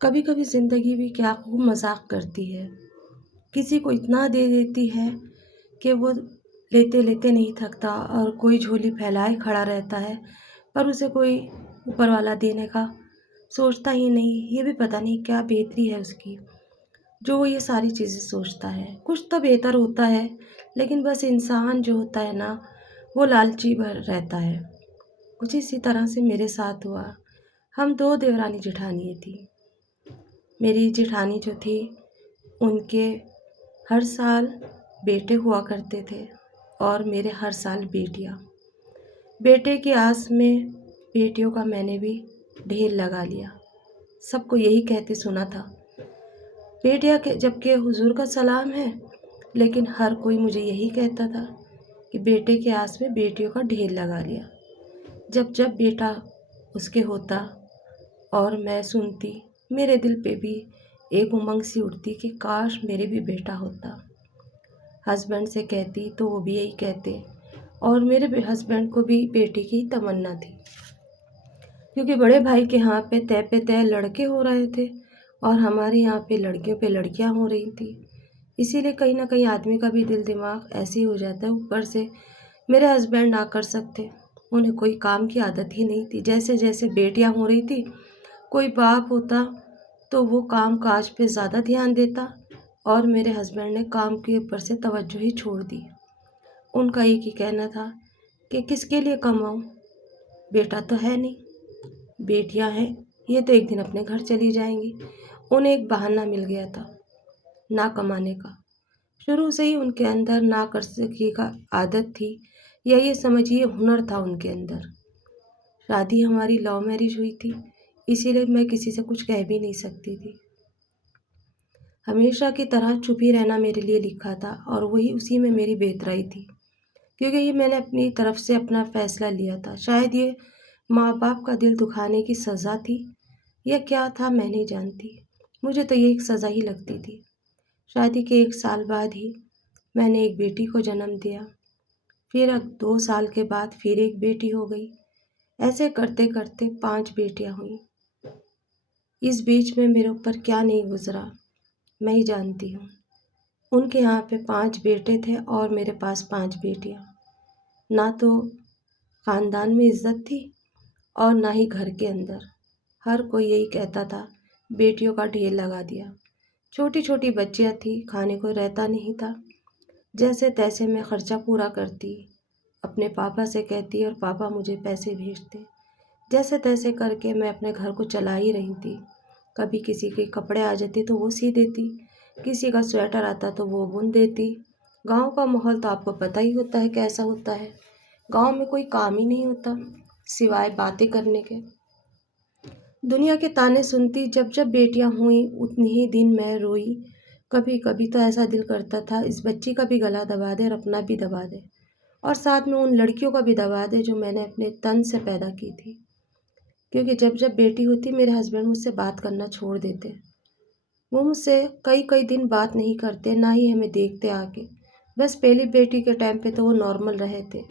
कभी कभी ज़िंदगी भी क्या खूब मजाक करती है। किसी को इतना दे देती है कि वो लेते लेते नहीं थकता और कोई झोली फैलाए खड़ा रहता है, पर उसे कोई ऊपर वाला देने का सोचता ही नहीं। ये भी पता नहीं क्या बेहतरी है उसकी, जो वो ये सारी चीज़ें सोचता है। कुछ तो बेहतर होता है, लेकिन बस इंसान जो होता है ना, वो लालची भर रहता है। कुछ इसी तरह से मेरे साथ हुआ। हम दो देवरानी जेठानी थी। मेरी जेठानी जो थी, उनके हर साल बेटे हुआ करते थे और मेरे हर साल बेटियां। बेटे की आस में बेटियों का मैंने भी ढेर लगा लिया। सबको यही कहते सुना था, बेटियां के जबकि हुजूर का सलाम है, लेकिन हर कोई मुझे यही कहता था कि बेटे के आस में बेटियों का ढेर लगा लिया। जब जब बेटा उसके होता और मैं सुनती, मेरे दिल पे भी एक उमंग सी उठती कि काश मेरे भी बेटा होता। हस्बैंड से कहती तो वो भी यही कहते, और मेरे हस्बैंड को भी बेटी की तमन्ना थी, क्योंकि बड़े भाई के यहाँ पे तय लड़के हो रहे थे और हमारे यहाँ पे लड़कियों पे लड़कियाँ हो रही थी। इसीलिए कहीं ना कहीं आदमी का भी दिल दिमाग ऐसे ही हो जाता है। ऊपर से मेरे हस्बैंड ना कर सकते, उन्हें कोई काम की आदत ही नहीं थी। जैसे जैसे बेटियाँ हो रही थी, कोई बाप होता तो वो काम काज पे ज़्यादा ध्यान देता, और मेरे हस्बैंड ने काम के ऊपर से तवज्जो ही छोड़ दी। उनका एक ही कहना था कि किसके लिए कमाऊं, बेटा तो है नहीं, बेटियां हैं, ये तो एक दिन अपने घर चली जाएंगी। उन्हें एक बहाना मिल गया था ना कमाने का। शुरू से ही उनके अंदर ना कर सकी का आदत थी, या ये समझिए हुनर था उनके अंदर। शादी हमारी लव मैरिज हुई थी, इसीलिए मैं किसी से कुछ कह भी नहीं सकती थी। हमेशा की तरह चुप ही रहना मेरे लिए लिखा था, और वही उसी में मेरी बेहतराई थी, क्योंकि ये मैंने अपनी तरफ से अपना फैसला लिया था। शायद ये माँ बाप का दिल दुखाने की सज़ा थी, या क्या था मैं नहीं जानती। मुझे तो ये एक सज़ा ही लगती थी। शादी के 1 साल बाद ही मैंने एक बेटी को जन्म दिया। फिर अब 2 साल के बाद फिर एक बेटी हो गई। ऐसे करते करते 5 बेटियां हुई। इस बीच में मेरे ऊपर क्या नहीं गुजरा, मैं ही जानती हूँ। उनके यहाँ पे 5 बेटे थे और मेरे पास 5 बेटियाँ। ना तो ख़ानदान में इज्जत थी और ना ही घर के अंदर। हर कोई यही कहता था, बेटियों का ढेर लगा दिया। छोटी छोटी बच्चियाँ थी, खाने को रहता नहीं था। जैसे तैसे मैं खर्चा पूरा करती, अपने पापा से कहती और पापा मुझे पैसे भेजते। जैसे तैसे करके मैं अपने घर को चला ही रही थी। कभी किसी के कपड़े आ जाते तो वो सी देती, किसी का स्वेटर आता तो वो बुन देती। गांव का माहौल तो आपको पता ही होता है कैसा होता है। गांव में कोई काम ही नहीं होता सिवाय बातें करने के। दुनिया के ताने सुनती। जब जब बेटियां हुई उतनी ही दिन मैं रोई। कभी कभी तो ऐसा दिल करता था इस बच्ची का भी गला दबा दे और अपना भी दबा दे, और साथ में उन लड़कियों का भी दबा दे जो मैंने अपने तन से पैदा की थी। क्योंकि जब जब बेटी होती मेरे हस्बैंड मुझसे बात करना छोड़ देते। वो मुझसे कई कई दिन बात नहीं करते, ना ही हमें देखते आके। बस पहली बेटी के टाइम पे तो वो नॉर्मल रहे थे,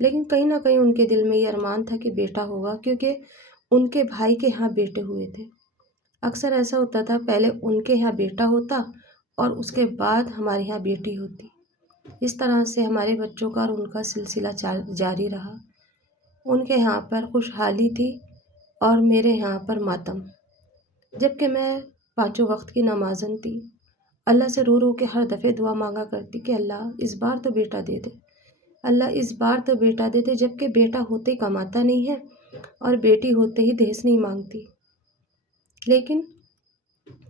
लेकिन कहीं ना कहीं उनके दिल में ये अरमान था कि बेटा होगा, क्योंकि उनके भाई के यहाँ बेटे हुए थे। अक्सर ऐसा होता था, पहले उनके यहाँ बेटा होता और उसके बाद हमारे यहाँ बेटी होती। इस तरह से हमारे बच्चों का और उनका सिलसिला जारी रहा। उनके यहाँ पर खुशहाली थी और मेरे यहाँ पर मातम। जबकि मैं 5 वक्त की नमाज़न थी। अल्लाह से रो रो के हर दफ़े दुआ मांगा करती कि अल्लाह इस बार तो बेटा दे दे, अल्लाह इस बार तो बेटा दे दे। जबकि बेटा होते ही कमाता नहीं है और बेटी होते ही दहेज नहीं मांगती। लेकिन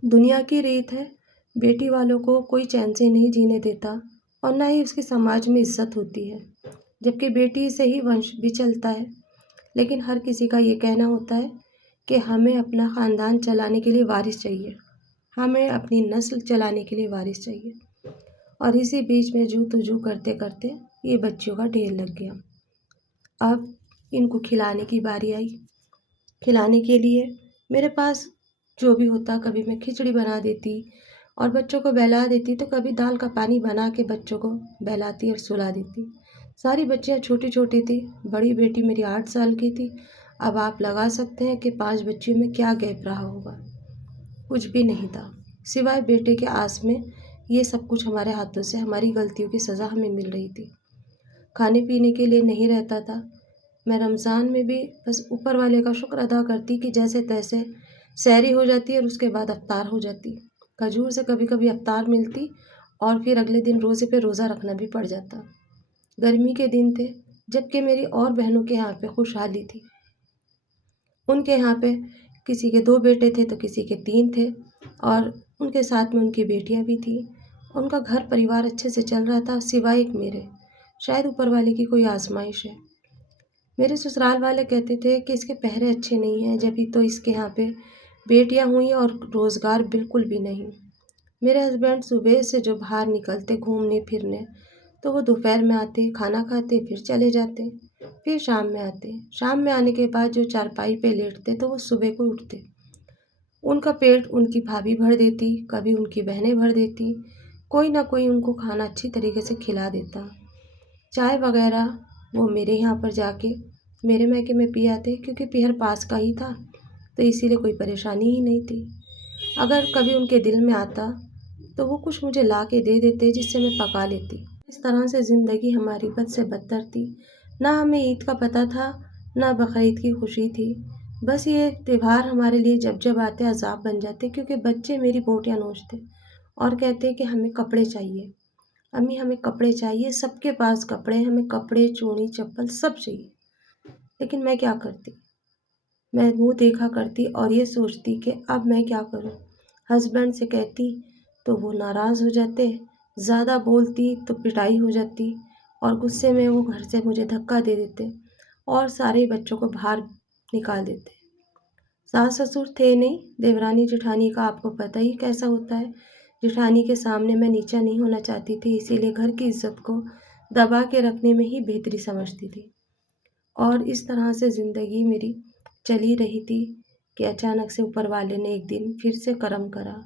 दुनिया की रीत है, बेटी वालों को कोई चैन से नहीं जीने देता और ना ही उसकी समाज में इज्जत होती है। जबकि बेटी से ही वंश भी चलता है। लेकिन हर किसी का ये कहना होता है कि हमें अपना ख़ानदान चलाने के लिए वारिस चाहिए, हमें अपनी नस्ल चलाने के लिए वारिस चाहिए। और इसी बीच में जू तू करते करते ये बच्चियों का ढेर लग गया। अब इनको खिलाने की बारी आई। खिलाने के लिए मेरे पास जो भी होता, कभी मैं खिचड़ी बना देती और बच्चों को बहला देती, तो कभी दाल का पानी बना के बच्चों को बहलाती और सुला देती। सारी बच्चियाँ छोटी छोटी थी। बड़ी बेटी मेरी 8 साल की थी। अब आप लगा सकते हैं कि 5 बच्चियों में क्या गैप रहा होगा। कुछ भी नहीं था, सिवाय बेटे के आस में ये सब कुछ हमारे हाथों से हमारी गलतियों की सज़ा हमें मिल रही थी। खाने पीने के लिए नहीं रहता था। मैं रमज़ान में भी बस ऊपर वाले का शुक्र अदा करती कि जैसे तैसे सहरी हो जाती और उसके बाद अफ्तार हो जाती। खजूर से कभी कभी अफ्तार मिलती और फिर अगले दिन रोज़े पे रोज़ा रखना भी पड़ जाता। गर्मी के दिन थे, जबकि मेरी और बहनों के यहाँ पे खुशहाली थी। उनके यहाँ पे किसी के 2 बेटे थे तो किसी के 3 थे और उनके साथ में उनकी बेटियाँ भी थीं। उनका घर परिवार अच्छे से चल रहा था सिवाय एक मेरे। शायद ऊपर वाले की कोई आज़माइश है। मेरे ससुराल वाले कहते थे कि इसके पहरे अच्छे नहीं हैं, जभी तो इसके यहाँ पे बेटियाँ हुई और रोज़गार बिल्कुल भी नहीं। मेरे हस्बैंड सुबह से जो बाहर निकलते घूमने फिरने, तो वो दोपहर में आते, खाना खाते, फिर चले जाते, फिर शाम में आते। शाम में आने के बाद जो चारपाई पे लेटते तो वो सुबह को उठते। उनका पेट उनकी भाभी भर देती, कभी उनकी बहनें भर देती, कोई ना कोई उनको खाना अच्छी तरीके से खिला देता। चाय वगैरह वो मेरे यहाँ पर जाके मेरे मैके में पी आते, क्योंकि पीहर पास का ही था तो इसीलिए कोई परेशानी ही नहीं थी। अगर कभी उनके दिल में आता तो वो कुछ मुझे ला के दे देते जिससे मैं पका लेती। इस तरह से ज़िंदगी हमारी बद से बदतर थी। ना हमें ईद का पता था, ना बकरीद की खुशी थी। बस ये त्योहार हमारे लिए जब जब आते अज़ाब बन जाते, क्योंकि बच्चे मेरी बोटियाँ नोचते और कहते कि हमें कपड़े चाहिए, अम्मी हमें कपड़े चाहिए। सबके पास कपड़े, हमें कपड़े, चूड़ी, चप्पल सब चाहिए। लेकिन मैं क्या करती? मैं मुँह देखा करती और ये सोचती कि अब मैं क्या करूँ? हस्बैंड से कहती तो वो नाराज़ हो जाते, ज़्यादा बोलती तो पिटाई हो जाती और गुस्से में वो घर से मुझे धक्का दे देते और सारे बच्चों को बाहर निकाल देते। सास ससुर थे नहीं, देवरानी जेठानी का आपको पता ही कैसा होता है। जेठानी के सामने मैं नीचा नहीं होना चाहती थी, इसीलिए घर की इज़्ज़त को दबा के रखने में ही बेहतरी समझती थी। और इस तरह से ज़िंदगी मेरी चली रही थी कि अचानक से ऊपर वाले ने एक दिन फिर से करम करा।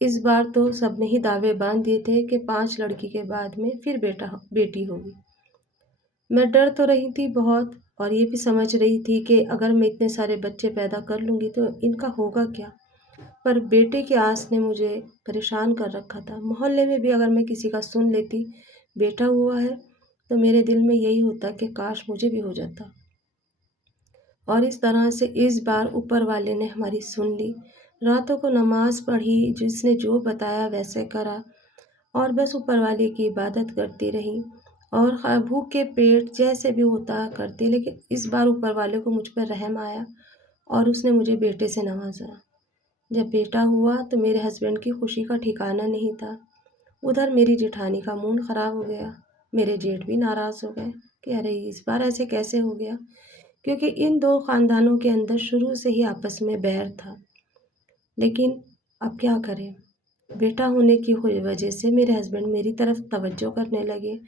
इस बार तो सबने ही दावे बांध दिए थे कि 5 लड़की के बाद में फिर बेटी होगी। मैं डर तो रही थी बहुत और ये भी समझ रही थी कि अगर मैं इतने सारे बच्चे पैदा कर लूँगी तो इनका होगा क्या? पर बेटे की आस ने मुझे परेशान कर रखा था। मोहल्ले में भी अगर मैं किसी का सुन लेती बेटा हुआ है, तो मेरे दिल में यही होता कि काश मुझे भी हो जाता। और इस तरह से इस बार ऊपर वाले ने हमारी सुन ली। रातों को नमाज़ पढ़ी, जिसने जो बताया वैसे करा और बस ऊपर वाले की इबादत करती रही और भूखे पेट जैसे भी होता करती। लेकिन इस बार ऊपर वाले को मुझ पर रहम आया और उसने मुझे बेटे से नवाजा। जब बेटा हुआ तो मेरे हस्बैंड की खुशी का ठिकाना नहीं था। उधर मेरी जेठानी का मूड ख़राब हो गया, मेरे जेठ भी नाराज़ हो गए कि अरे इस बार ऐसे कैसे हो गया, क्योंकि इन 2 ख़ानदानों के अंदर शुरू से ही आपस में बैर था। लेकिन अब क्या करें? बेटा होने की वजह से मेरे हस्बैंड मेरी तरफ तवज्जो करने लगे,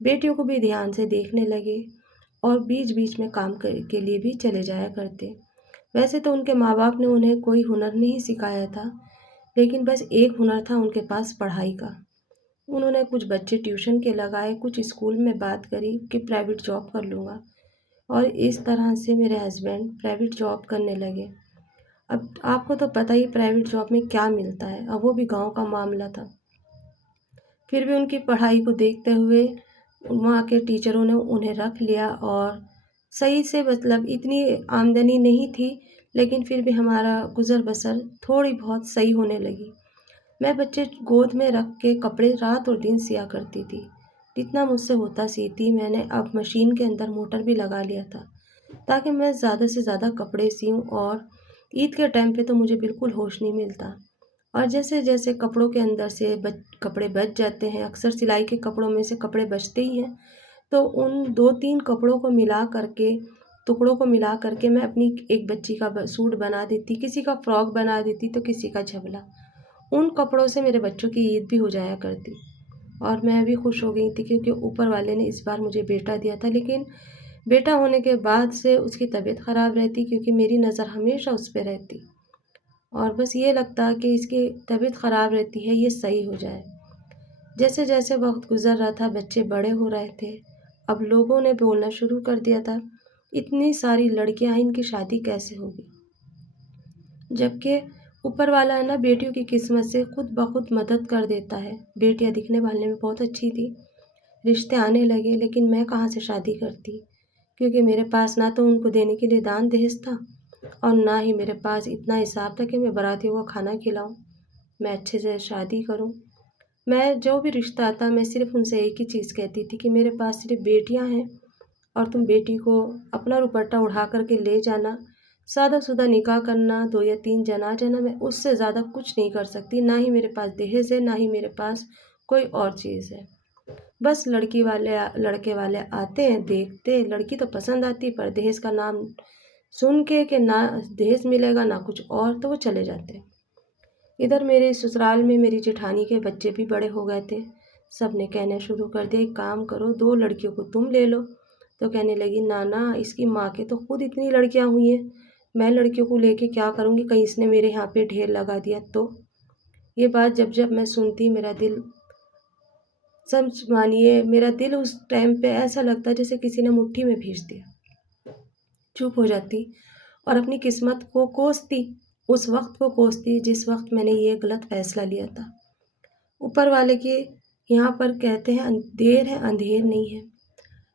बेटियों को भी ध्यान से देखने लगे और बीच-बीच में काम के लिए भी चले जाया करते। वैसे तो उनके माँ-बाप ने उन्हें कोई हुनर नहीं सिखाया था, लेकिन बस एक हुनर था उनके पास पढ़ाई का। उन्होंने कुछ बच्चे ट्यूशन के लगाए, कुछ स्कूल में बात करी कि प्राइवेट जॉब कर लूँगा और इस तरह से मेरे हस्बैंड प्राइवेट जॉब करने लगे। अब आपको तो पता ही प्राइवेट जॉब में क्या मिलता है, अब वो भी गाँव का मामला था। फिर भी उनकी पढ़ाई को देखते हुए वहाँ के टीचरों ने उन्हें रख लिया और सही से मतलब इतनी आमदनी नहीं थी, लेकिन फिर भी हमारा गुज़र बसर थोड़ी बहुत सही होने लगी। मैं बच्चे गोद में रख के कपड़े रात और दिन सिया करती थी। जितना मुझसे होता सीती। मैंने अब मशीन के अंदर मोटर भी लगा लिया था ताकि मैं ज़्यादा से ज़्यादा कपड़े सियूँ और ईद के टाइम पे तो मुझे बिल्कुल होश नहीं मिलता। और जैसे-जैसे कपड़ों के अंदर से कपड़े बच जाते हैं, अक्सर सिलाई के कपड़ों में से कपड़े बचते ही हैं, तो उन 2-3 कपड़ों को मिला करके टुकड़ों को मिला करके मैं अपनी एक बच्ची का सूट बना देती, किसी का फ्रॉक बना देती तो किसी का झबला। उन कपड़ों से मेरे बच्चों की ईद भी हो जाया करती और मैं भी खुश हो गई थी, क्योंकि ऊपर वाले ने इस बार मुझे बेटा दिया था। लेकिन बेटा होने के बाद से उसकी तबीयत ख़राब रहती, क्योंकि मेरी नज़र हमेशा उस पे रहती और बस ये लगता कि इसकी तबीयत ख़राब रहती है, ये सही हो जाए। जैसे-जैसे वक्त गुज़र रहा था, बच्चे बड़े हो रहे थे। अब लोगों ने बोलना शुरू कर दिया था, इतनी सारी लड़कियां, इनकी शादी कैसे होगी? जबकि ऊपर वाला है ना बेटियों की किस्मत से खुद ब खुद मदद कर देता है। बेटियाँ दिखने वाले में बहुत अच्छी थी, रिश्ते आने लगे लेकिन मैं कहाँ से शादी करती, क्योंकि मेरे पास ना तो उनको देने के लिए दान-दहेज था और ना ही मेरे पास इतना हिसाब था कि मैं बारातियों को खाना खिलाऊँ, मैं अच्छे से शादी करूँ। मैं जो भी रिश्ता आता मैं सिर्फ़ उनसे एक ही चीज़ कहती थी कि मेरे पास सिर्फ़ बेटियाँ हैं और तुम बेटी को अपना दुपट्टा उठा कर के ले जाना, शादी-शुदा निकाह करना, 2 या 3 जन आ जाना, मैं उससे ज़्यादा कुछ नहीं कर सकती। ना ही मेरे पास दहेज है, ना ही मेरे पास कोई और चीज़ है। बस लड़के वाले आते हैं, देखते, लड़की तो पसंद आती पर दहेज का नाम सुन के कि ना दहेज मिलेगा, ना कुछ और, तो वो चले जाते हैं। इधर मेरे ससुराल में मेरी जेठानी के बच्चे भी बड़े हो गए थे। सबने कहना शुरू कर दिया, "एक काम करो, 2 लड़कियों को तुम ले लो।" तो कहने लगी, "ना, ना, इसकी माँ के तो खुद इतनी लड़कियाँ हुई हैं, मैं लड़कियों को लेके क्या करूँगी? कहीं इसने मेरे यहाँ पे ढेर लगा दिया तो?" ये बात जब-जब मैं सुनती मेरा दिल, समझ मानिए मेरा दिल उस टाइम पे ऐसा लगता जैसे किसी ने मुट्ठी में भींच दिया। चुप हो जाती और अपनी किस्मत को कोसती, उस वक़्त को कोसती जिस वक़्त मैंने ये गलत फ़ैसला लिया था। ऊपर वाले के यहाँ पर कहते हैं देर है अंधेर नहीं है।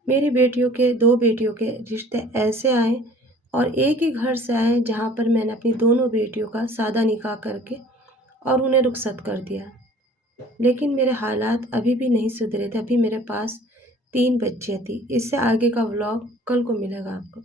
मेरी बेटियों के 2 बेटियों के रिश्ते ऐसे आए और एक ही घर से आए जहाँ पर मैंने अपनी दोनों बेटियों का सादा निकाह करके और उन्हें रुखसत कर दिया। लेकिन मेरे हालात अभी भी नहीं सुधरे थे, अभी मेरे पास 3 बच्चियाँ थी। इससे आगे का व्लॉग कल को मिलेगा आपको।